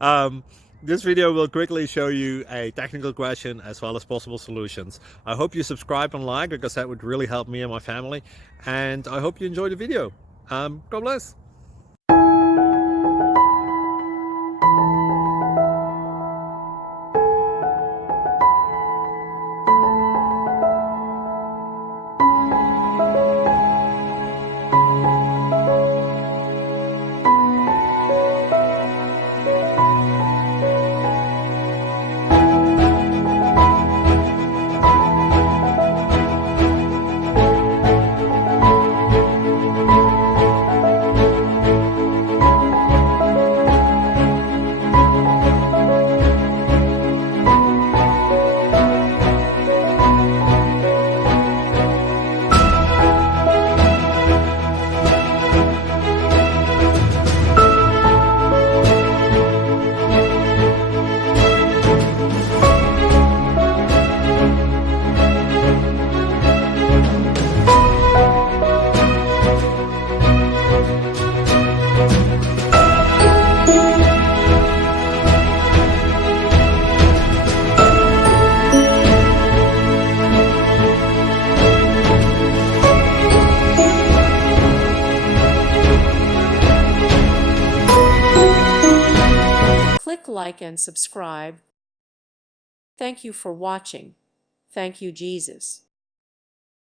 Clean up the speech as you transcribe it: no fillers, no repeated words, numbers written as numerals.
um, this video will quickly show you a technical question as well as possible solutions. I hope you subscribe and like, because that would really help me and my family. And I hope you enjoy the video. God bless. Click like and subscribe. Thank you for watching. Thank you, Jesus.